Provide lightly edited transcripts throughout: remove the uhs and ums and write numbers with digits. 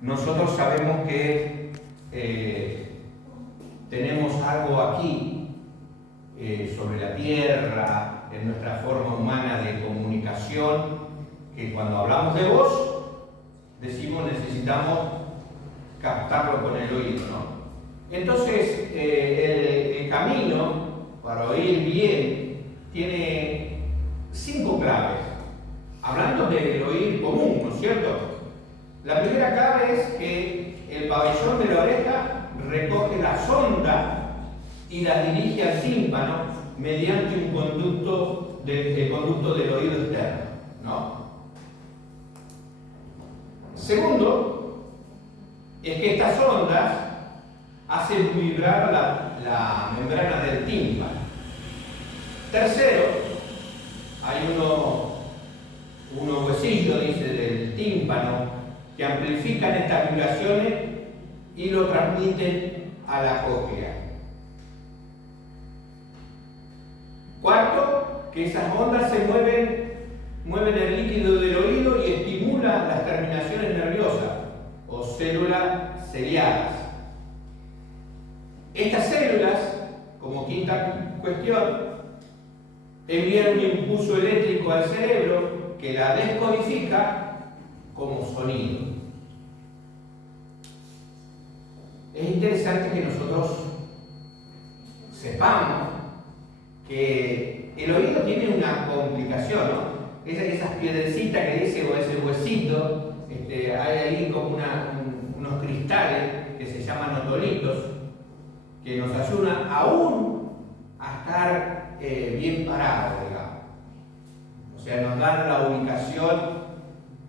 nosotros sabemos que tenemos algo aquí sobre la tierra, en nuestra forma humana de comunicación, que cuando hablamos de voz, decimos necesitamos captarlo con el oído, ¿no? Entonces, el camino para oír bien tiene 5 claves, hablando del oír común, ¿no es cierto? La primera clave es que el pabellón de la oreja recoge las ondas y las dirige al tímpano mediante un conducto del oído externo, ¿no? Segundo, es que estas ondas hacen vibrar la membrana del tímpano. Tercero, hay unos huesillos, dice, del tímpano que amplifican estas vibraciones y lo transmiten a la cóclea. Cuarto, que esas ondas se mueven el líquido del oído y estimulan las terminaciones nerviosas o células ciliadas. Estas células, como quinta cuestión, envían un impulso eléctrico al cerebro que la descodifica como sonido. Es interesante que nosotros sepamos que el oído tiene una complicación, ¿no? Esas piedrecitas que dice, o ese huesito, hay ahí como unos cristales que se llaman otolitos, que nos ayudan aún a estar bien parados, digamos. O sea, nos dan la ubicación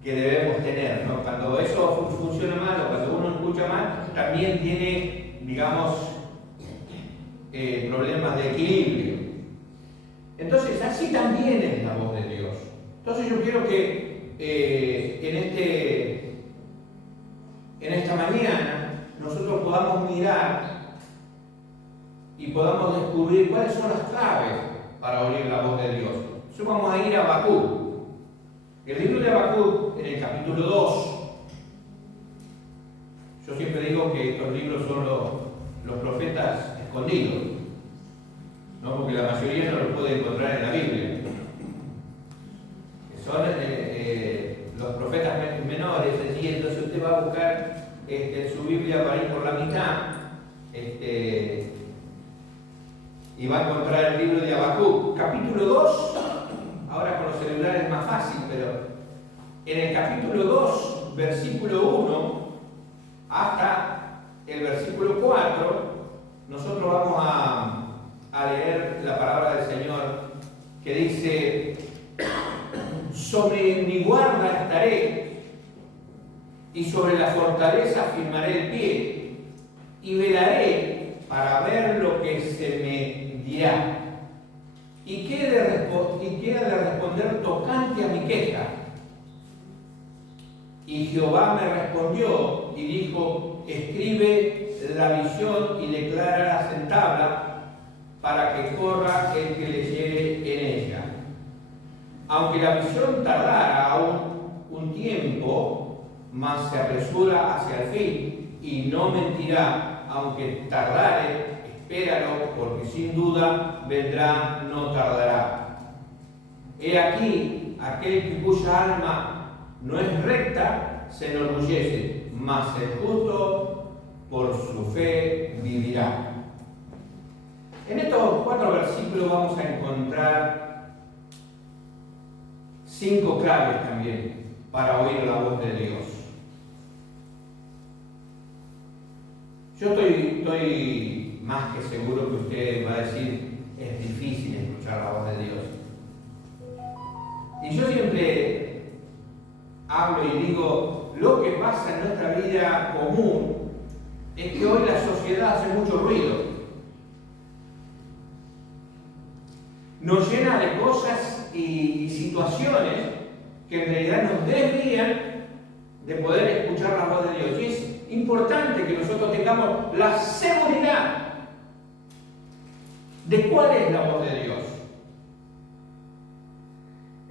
que debemos tener, ¿no? Cuando eso funciona mal o cuando uno escucha mal, también tiene, digamos, problemas de equilibrio. Entonces, así también es la voz de Dios. Entonces, yo quiero que en esta mañana nosotros podamos mirar y podamos descubrir cuáles son las claves para oír la voz de Dios. Entonces, vamos a ir a Habacuc. El libro de Habacuc, en el capítulo 2, yo siempre digo que estos libros son los profetas escondidos, ¿no? Porque la mayoría no los puede encontrar en la Biblia. Son los profetas menores, es decir, entonces usted va a buscar su Biblia para ir por la mitad y va a encontrar el libro de Habacuc, capítulo 2. Ahora con los celulares es más fácil, pero en el capítulo 2, versículo 1 hasta el versículo 4, nosotros vamos a leer la palabra del Señor que dice: sobre mi guarda estaré y sobre la fortaleza firmaré el pie y velaré para ver lo que se me dirá y qué he de responder tocante a mi queja. Y Jehová me respondió y dijo: escribe la visión y declárala en tabla para que corra el que leyere en ella. Aunque la visión tardara aún un tiempo, mas se apresura hacia el fin y no mentirá, aunque tardare, espéralo, porque sin duda vendrá, no tardará. He aquí, aquel cuya alma no es recta, se enorgullece, mas el justo por su fe vivirá. En estos 4 versículos vamos a encontrar 5 claves también para oír la voz de Dios. Yo estoy más que seguro que usted va a decir: es difícil escuchar la voz de Dios. Y yo siempre hablo y digo, lo que pasa en nuestra vida común es que hoy la sociedad hace mucho ruido. Nos llena de cosas y situaciones que en realidad nos desvían de poder escuchar la voz de Dios. Y es importante que nosotros tengamos la seguridad de cuál es la voz de Dios.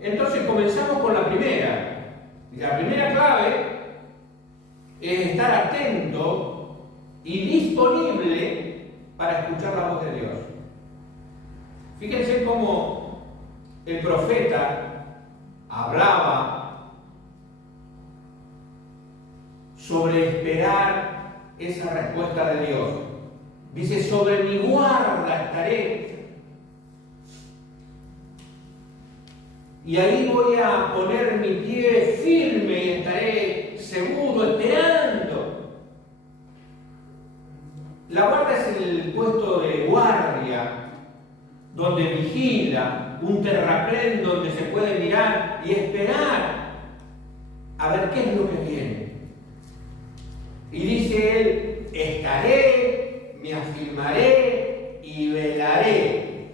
Entonces comenzamos con la primera. Y la primera clave es estar atento y disponible para escuchar la voz de Dios. Fíjense cómo el profeta hablaba sobre esperar esa respuesta de Dios. Dice, sobre mi guarda estaré. Y ahí voy a poner mi pie firme y estaré seguro, esperando. La guarda es el puesto de guardia, donde vigila, un terraplén donde se puede mirar y esperar a ver qué es lo que viene. Y dice él, estaré, me afirmaré y velaré.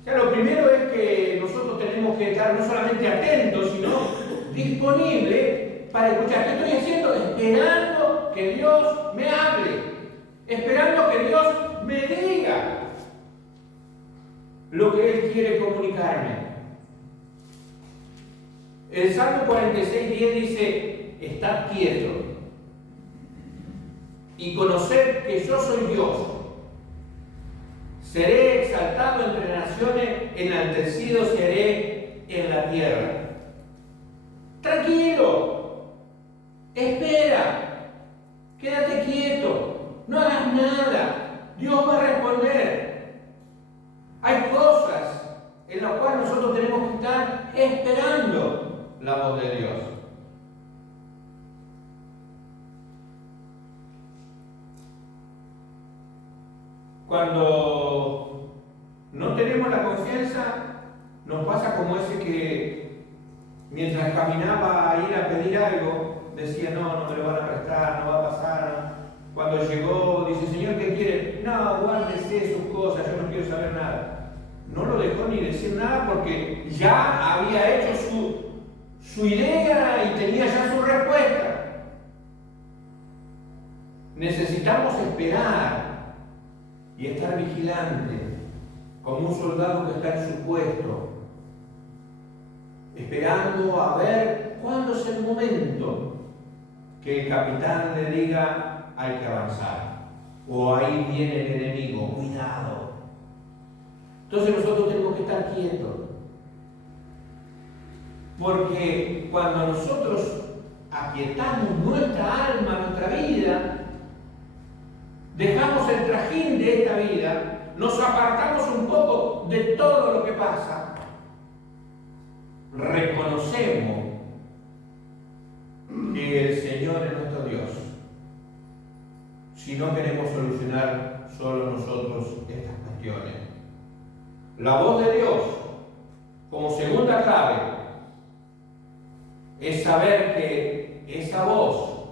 O sea, lo primero es que nosotros tenemos que estar no solamente atentos, sino disponibles para escuchar. ¿Qué estoy haciendo? Esperando que Dios me hable, esperando que Dios me diga lo que Él quiere comunicarme. El Salmo 46:10 dice, estad quietos y conoced que yo soy Dios. Seré exaltado entre naciones, enaltecido seré en la tierra. Tranquilo, espera, quédate quieto, no hagas nada, Dios va a responder. Hay cosas en las cuales nosotros tenemos que estar esperando la voz de Dios. Cuando no tenemos la confianza, nos pasa como ese que mientras caminaba a ir a pedir algo, decía, no me lo van a prestar, no va a pasar. Cuando llegó, dice, Señor, ¿qué quiere? No, guárdese sus cosas, yo no quiero saber nada. No lo dejó ni decir nada porque ya había hecho su idea y tenía ya su respuesta. Necesitamos esperar y estar vigilante, como un soldado que está en su puesto, esperando a ver cuándo es el momento que el capitán le diga hay que avanzar, o ahí viene el enemigo, cuidado. Entonces nosotros tenemos que estar quietos, porque cuando nosotros aquietamos nuestra alma, nuestra vida, dejamos el trajín de esta vida, nos apartamos un poco de todo lo que pasa, reconocemos que el Señor es nuestro Dios. Si no queremos solucionar solo nosotros estas cuestiones. La voz de Dios, como segunda clave, es saber que esa voz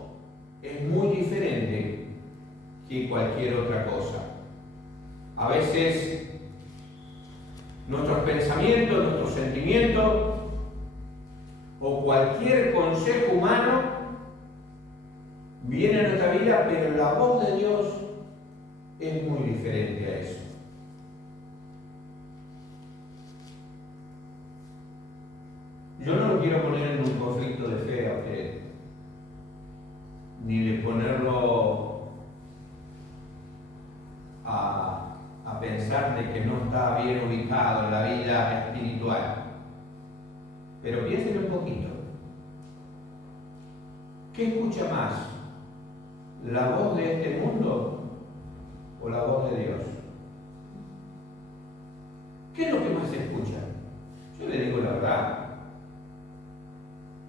es muy diferente que cualquier otra cosa. A veces nuestros pensamientos, nuestros sentimientos o cualquier consejo humano viene a nuestra vida, pero la voz de Dios es muy diferente a eso. Yo no lo quiero poner en un conflicto de fe a usted, ni de ponerlo a pensar de que no está bien ubicado en la vida espiritual. Pero piénsenlo un poquito. ¿Qué escucha más? ¿La voz de este mundo o la voz de Dios? ¿Qué es lo que más se escucha? Yo le digo la verdad.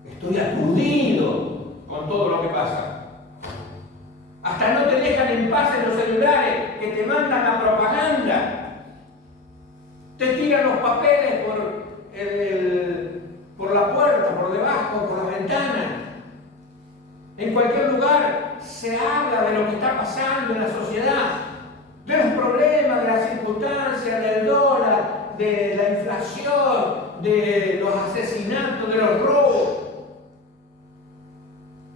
Estoy aturdido con todo lo que pasa. Hasta no te dejan en paz en los celulares, que te mandan la propaganda. Te tiran los papeles por la puerta, por debajo, por la ventana. En cualquier lugar se habla de lo que está pasando en la sociedad, de los problemas, de las circunstancias, del dólar, de la inflación, de los asesinatos, de los robos.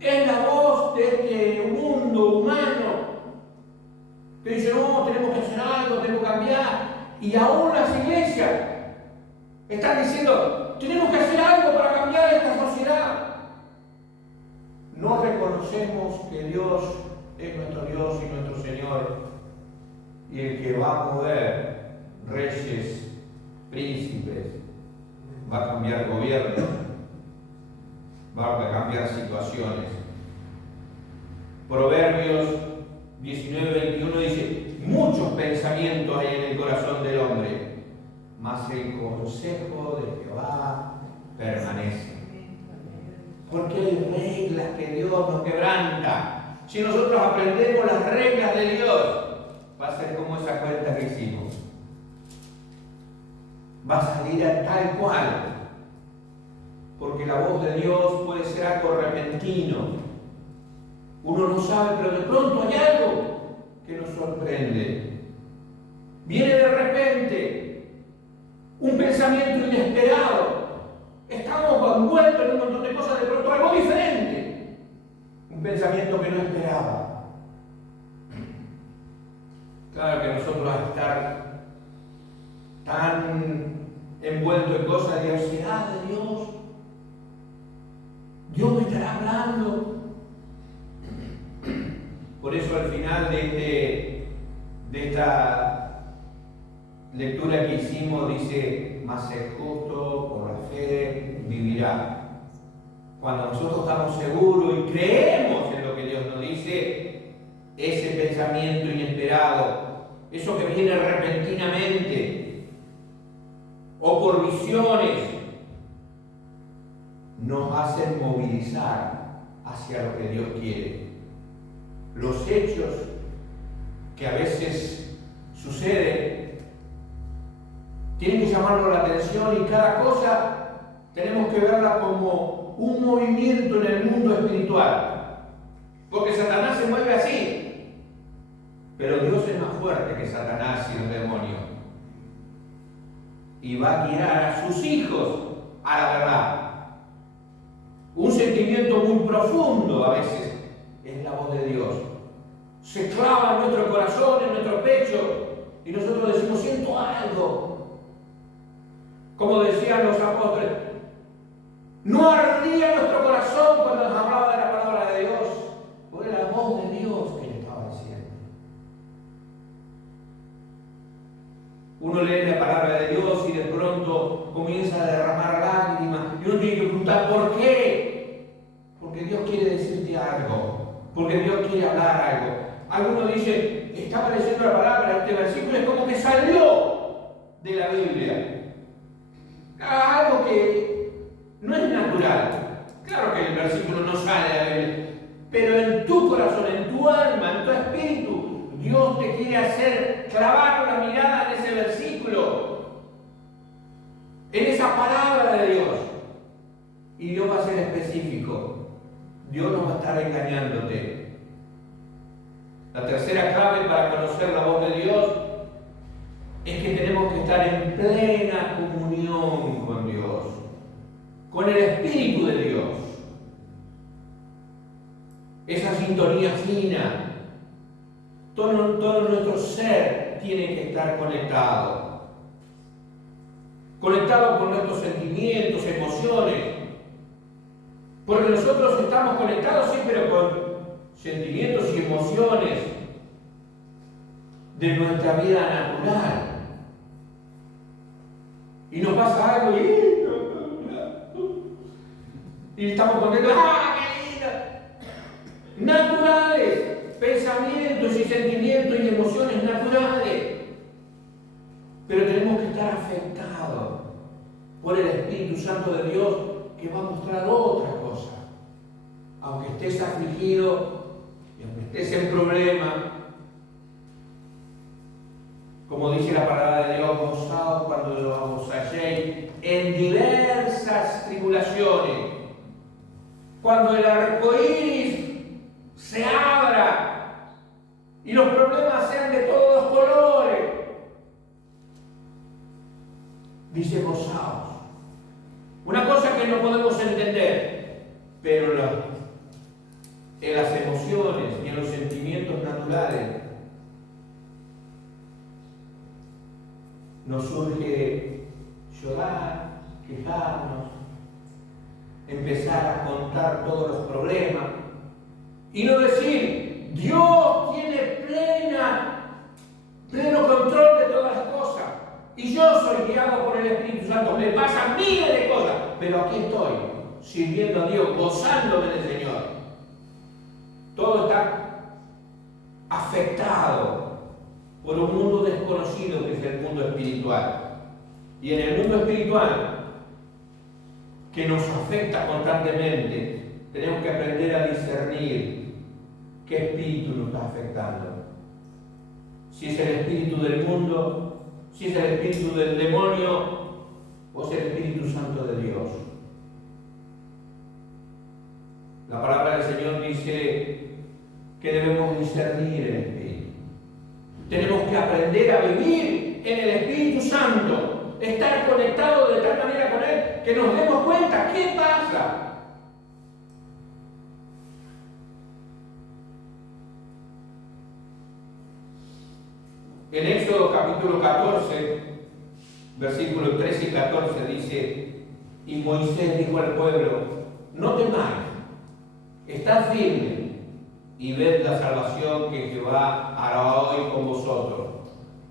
Es la voz de este mundo humano que dice, no, tenemos que hacer algo, tenemos que cambiar. Y aún las iglesias están diciendo, tenemos que hacer algo para cambiar esta sociedad. No reconocemos que Dios es nuestro Dios y nuestro Señor, y el que va a mover reyes, príncipes, va a cambiar gobierno, va a cambiar situaciones. Proverbios 19:21 dice: muchos pensamientos hay en el corazón del hombre, mas el consejo de Jehová permanece. Porque hay reglas que Dios nos quebranta. Si nosotros aprendemos las reglas de Dios, va a ser como esa cuenta que hicimos. Va a salir a tal cual. Porque la voz de Dios puede ser algo repentino. Uno no sabe, pero de pronto hay algo que nos sorprende. Viene de repente un pensamiento inesperado. Estamos envueltos en un montón de cosas, de pronto algo diferente. Un pensamiento que no esperaba. Claro que nosotros al estar tan envueltos en cosas de ansiedad de Dios, Dios me estará hablando. Por eso al final de esta lectura que hicimos dice: mas el justo por la fe vivirá. Cuando nosotros estamos seguros y creemos en lo que Dios nos dice, ese pensamiento inesperado, eso que viene repentinamente o por visiones, nos hacen movilizar hacia lo que Dios quiere. Los hechos que a veces suceden tienen que llamarnos la atención, y cada cosa tenemos que verla como un movimiento en el mundo espiritual. Porque Satanás se mueve así, pero Dios es más fuerte que Satanás y los demonios. Y va a guiar a sus hijos a la verdad. Un sentimiento muy profundo a veces es la voz de Dios. Se clava en nuestro corazón, en nuestro pecho, y nosotros decimos: siento algo. Como decían los apóstoles, no ardía nuestro corazón cuando nos hablaba de la palabra de Dios. Fue la voz de Dios que le estaba diciendo. Uno lee la palabra de Dios y de pronto comienza a derramar lágrimas, y uno tiene que preguntar: ¿por qué? Porque Dios quiere decirte algo, porque Dios quiere hablar algo. Algunos dicen: estaba leyendo la palabra, este versículo es como que salió de la Biblia. Algo que no es natural. Claro que el versículo no sale de la Biblia, pero en tu corazón, en tu alma, en tu espíritu, Dios te quiere hacer clavar la mirada en ese versículo, en esa palabra de Dios. Y Dios va a ser específico. Dios no va a estar engañándote. La tercera clave para conocer la voz de Dios es que tenemos que estar en plena comunión con Dios, con el Espíritu de Dios. Esa sintonía fina, todo nuestro ser tiene que estar conectado con nuestros sentimientos, emociones, porque nosotros estamos conectados siempre con sentimientos y emociones de nuestra vida natural. Y nos pasa algo y estamos contentos. ¡Ah, qué lindo! Naturales, pensamientos y sentimientos y emociones naturales. Pero tenemos que estar afectados por el Espíritu Santo de Dios, que va a mostrar otra cosa. Aunque estés afligido y aunque estés en problema, como dice la palabra de Dios, gozaos cuando os halléis en diversas tribulaciones. Cuando el arco iris se abra y los problemas sean de todos los colores, dice: gozaos. Una cosa que no podemos entender, pero en las emociones y en los sentimientos naturales nos surge llorar, quejarnos, empezar a contar todos los problemas, Y no decir, Dios tiene pleno control de todas las cosas. Y yo soy guiado por el Espíritu Santo. Me pasan miles de cosas. Pero aquí estoy, sirviendo a Dios, gozándome del Señor. Todo está afectado por un mundo desconocido que es el mundo espiritual. Y en el mundo espiritual, que nos afecta constantemente, tenemos que aprender a discernir qué espíritu nos está afectando. Si es el espíritu del mundo, si es el espíritu del demonio o es el Espíritu Santo de Dios. La palabra del Señor dice que debemos discernir el espíritu. Tenemos que aprender a vivir en el Espíritu Santo, estar conectados de tal manera con Él que nos demos cuenta qué pasa. En Éxodo capítulo 14, versículos 13 y 14 dice: y Moisés dijo al pueblo: no temáis, estad firmes y ved la salvación que Jehová hará hoy con vosotros,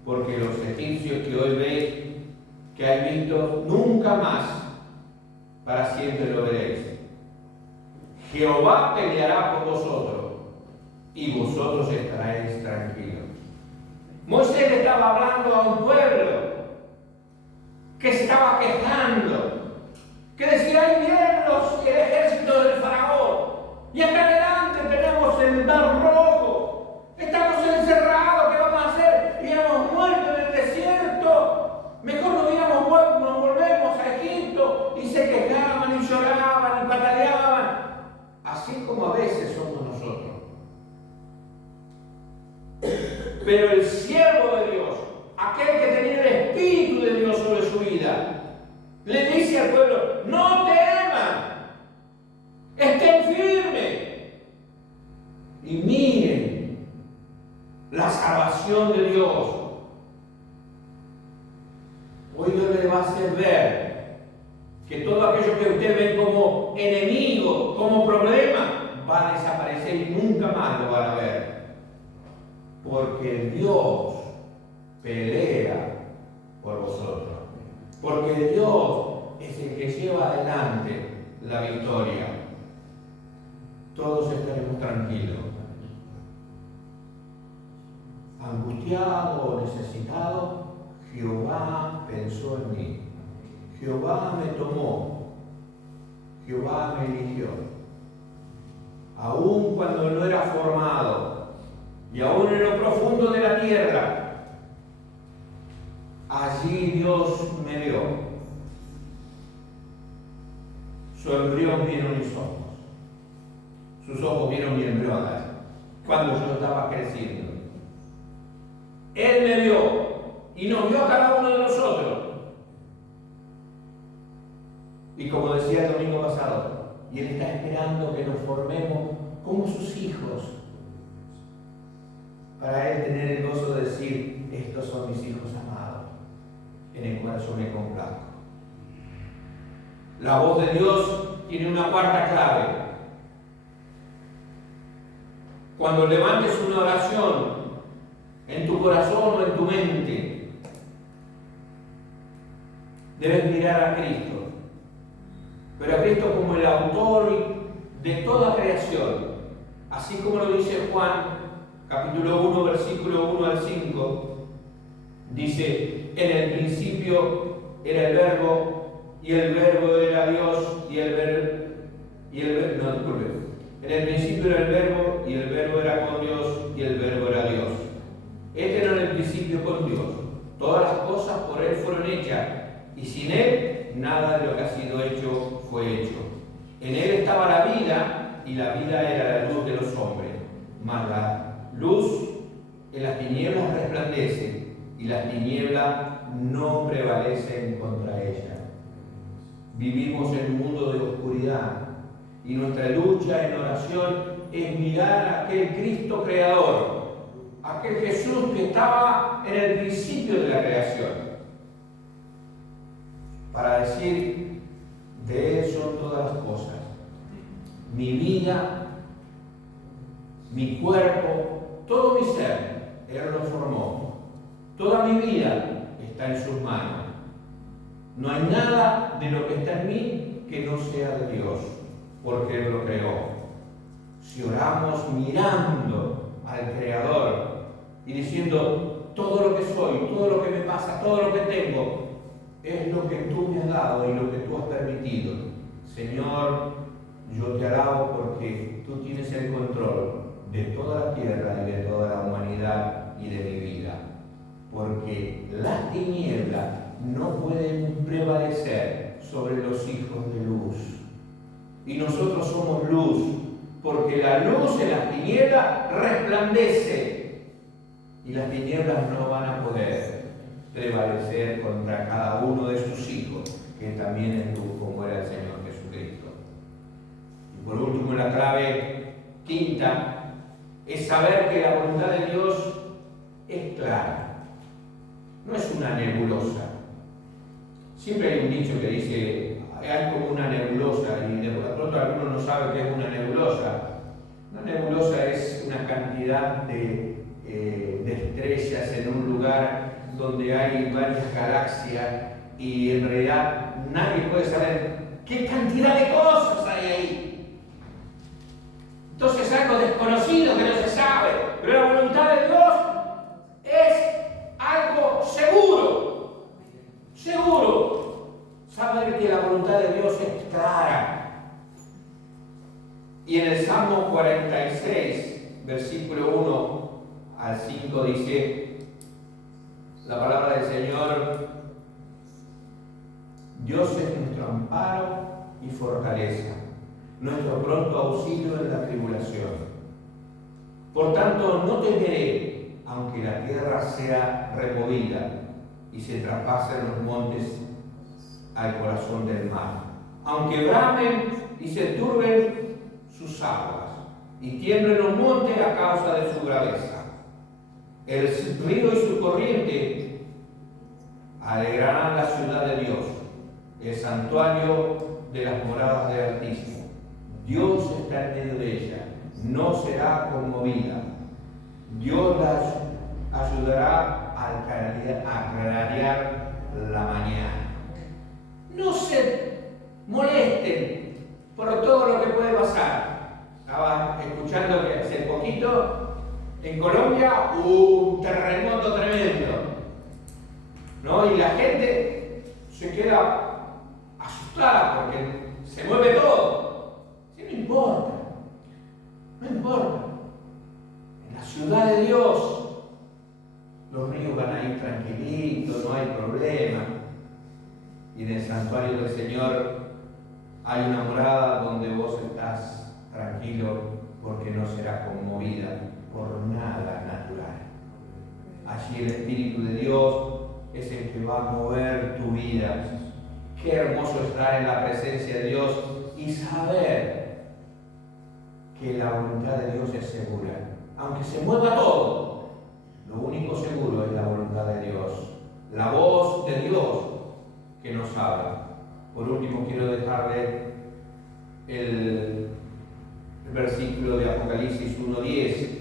porque los egipcios que hoy veis, que habéis visto, nunca más para siempre lo veréis. Jehová peleará por vosotros y vosotros estaréis tranquilos. Moisés le estaba hablando a un pueblo que se estaba quejando, que decía: ahí vienen el ejército del faraón, y acá adelante tenemos el mar rojo, estamos encerrados, ¿qué vamos a hacer? Y hemos muerto en el desierto, mejor nos volvemos a Egipto. Y se quejaban y lloraban y pataleaban, así como a veces somos nosotros. Pero el siervo de Dios, aquel que tenía el Espíritu de Dios sobre su vida, le dice al pueblo: no teman, estén firmes y miren la salvación de Dios. Hoy Dios le va a hacer ver que todo aquello que usted ve como enemigo, como problema, va a desaparecer y nunca más lo van a ver. Porque Dios pelea por vosotros. Porque Dios es el que lleva adelante la victoria. Todos estaremos tranquilos. Angustiado o necesitado, Jehová pensó en mí. Jehová me tomó. Jehová me eligió. Aun cuando no era formado, y aún en lo profundo de la tierra, allí Dios me vio. Su embrión vieron mis ojos. Sus ojos vieron mi embrión cuando yo estaba creciendo. Él me vio y nos vio a cada uno de nosotros. Y como decía el domingo pasado, y Él está esperando que nos formemos como sus hijos, para Él tener el gozo de decir: estos son mis hijos amados, en el cual yo me complazco. La voz de Dios tiene una cuarta clave. Cuando levantes una oración en tu corazón o en tu mente, debes mirar a Cristo, pero a Cristo como el autor de toda creación, así como lo dice Juan capítulo 1, versículo 1 al 5, dice: en el principio era el verbo, y el verbo era Dios, en el principio era el verbo, y el verbo era con Dios, y el verbo era Dios. Este era en el principio con Dios. Todas las cosas por Él fueron hechas, y sin Él nada de lo que ha sido hecho fue hecho. En Él estaba la vida, y la vida era la luz de los hombres. Mas la luz en las tinieblas resplandece, y las tinieblas no prevalecen contra ella. Vivimos en un mundo de oscuridad, y nuestra lucha en oración es mirar a aquel Cristo creador, aquel Jesús que estaba en el principio de la creación, para decir: de Él son todas las cosas. Mi vida mi cuerpo, todo mi ser, Él lo formó. Toda mi vida está en sus manos. No hay nada de lo que está en mí que no sea de Dios, porque Él lo creó. Si oramos mirando al Creador y diciendo, todo lo que soy, todo lo que me pasa, todo lo que tengo, es lo que tú me has dado y lo que tú has permitido. Señor, yo te alabo porque tú tienes el control de toda la tierra y de toda la humanidad y de mi vida. Porque las tinieblas no pueden prevalecer sobre los hijos de luz. Y nosotros somos luz, porque la luz en las tinieblas resplandece. Y las tinieblas no van a poder prevalecer contra cada uno de sus hijos, que también es luz, como era el Señor Jesucristo. Y por último, la clave quinta es saber que la voluntad de Dios es clara. No es una nebulosa. Siempre hay un dicho que dice, hay como una nebulosa, y de pronto algunos no saben qué es una nebulosa. Una nebulosa es una cantidad de estrellas en un lugar donde hay varias galaxias y en realidad nadie puede saber qué cantidad de cosas hay ahí. Entonces es algo desconocido que no se sabe, pero la voluntad de Dios es algo seguro. Seguro. Saber que la voluntad de Dios es clara. Y en el Salmo 46, versículo 1 al 5 dice la palabra del Señor: Dios es nuestro amparo y fortaleza, nuestro pronto auxilio en la tribulación. Por tanto, no temeré, aunque la tierra sea removida y se traspasen los montes al corazón del mar, aunque bramen y se turben sus aguas y tiemblen los montes a causa de su braveza. El río y su corriente alegrarán la ciudad de Dios, el santuario de las moradas del Altísimo. Dios está en medio de ella, no será conmovida. Dios la ayudará a clarear la mañana. No se molesten por todo lo que puede pasar. Estaba escuchando que hace poquito en Colombia hubo un terremoto tremendo, ¿no? Y la gente se queda asustada porque se mueve todo. Sí, no importa, no importa. En la ciudad de Dios los ríos van a ir tranquilitos, no hay problema. Y en el santuario del Señor hay una morada donde vos estás tranquilo, porque no serás conmovida por nada natural. Allí el Espíritu de Dios es el que va a mover tu vida. Qué hermoso estar en la presencia de Dios y saber que la voluntad de Dios es segura. Aunque se mueva todo, lo único seguro es la voluntad de Dios, la voz de Dios que nos habla. Por último, quiero dejarle el versículo de Apocalipsis 1:10.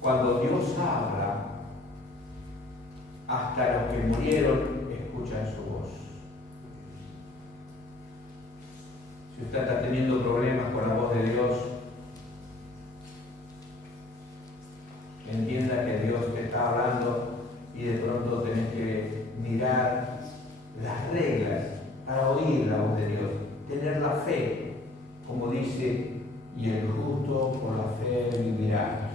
Cuando Dios habla, hasta los que murieron escuchan su voz. Si usted está teniendo problemas con la voz de Dios, entienda que Dios te está hablando y de pronto tenés que mirar las reglas para oír la voz de Dios, tener la fe, como dice, y el justo por la fe vivirá.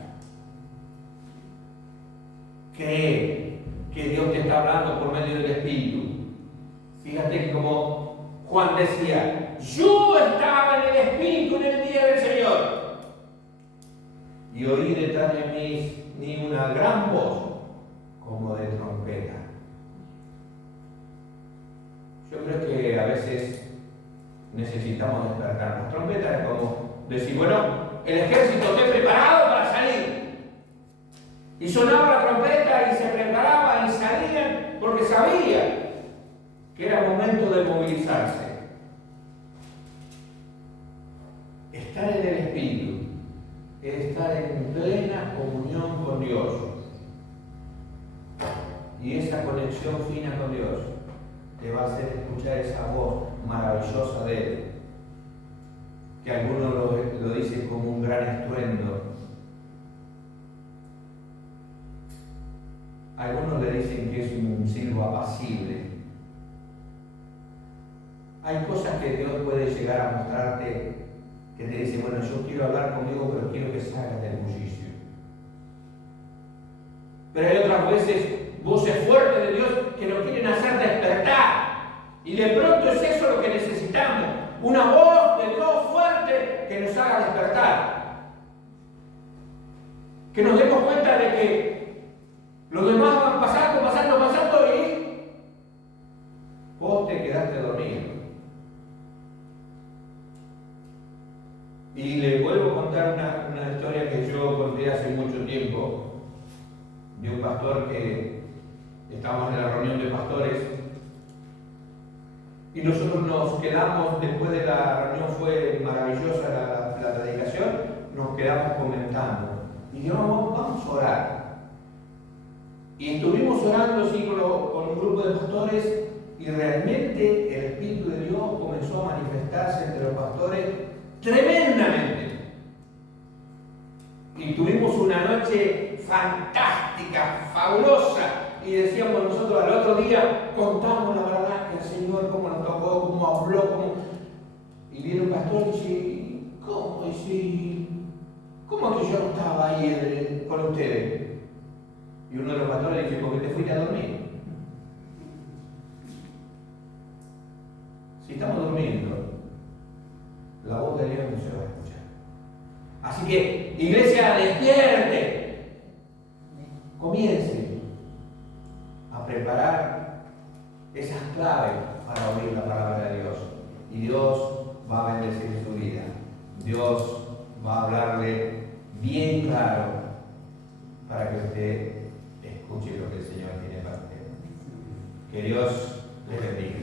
Cree que Dios te está hablando por medio del Espíritu. Fíjate como Juan decía: yo estaba en el Espíritu en el día del Señor y oí detrás de mí una gran voz como de trompeta. Yo creo que a veces necesitamos despertar. La trompeta es como decir, bueno, el ejército esté preparado para salir. Y sonaba la trompeta y se preparaban y salían porque sabían que era momento de movilizarse. Estar en el Espíritu es estar estar en plena comunión con Dios. Y esa conexión fina con Dios te va a hacer escuchar esa voz maravillosa de Él, que algunos lo dicen como un gran estruendo. Algunos le dicen que es un silbo apacible. Hay cosas que Dios puede llegar a mostrarte que te dice, bueno, yo quiero hablar conmigo, pero quiero que salgas del bullicio. Pero hay otras veces voces fuertes de Dios que nos quieren hacer despertar. Y de pronto es eso lo que necesitamos. Una voz de Dios fuerte que nos haga despertar. Que nos demos cuenta de que los demás van pasando y vos te quedaste dormido. Y le vuelvo a contar una historia que yo conté hace mucho tiempo de un pastor que estábamos en la reunión de pastores y nosotros nos quedamos, después de la reunión fue maravillosa la predicación, nos quedamos comentando y dijimos, vamos a orar. Y estuvimos orando así con un grupo de pastores y realmente el Espíritu de Dios comenzó a manifestarse entre los pastores tremendamente. Y tuvimos una noche fantástica, fabulosa. Y decíamos nosotros al otro día, contamos la verdad que el Señor cómo nos tocó, cómo habló, y viene un pastor y dice, ¿cómo? ¿Cómo que yo no estaba ahí con ustedes? Y uno de los pastores le dice, ¿por qué te fuiste a dormir? Si estamos durmiendo, la voz de Dios no se va a escuchar. Así que, iglesia, despierte. Comience a preparar esas claves para oír la palabra de Dios. Y Dios va a bendecir su vida. Dios va a hablarle bien claro para que usted escuche lo que el Señor tiene para usted. Que Dios le bendiga.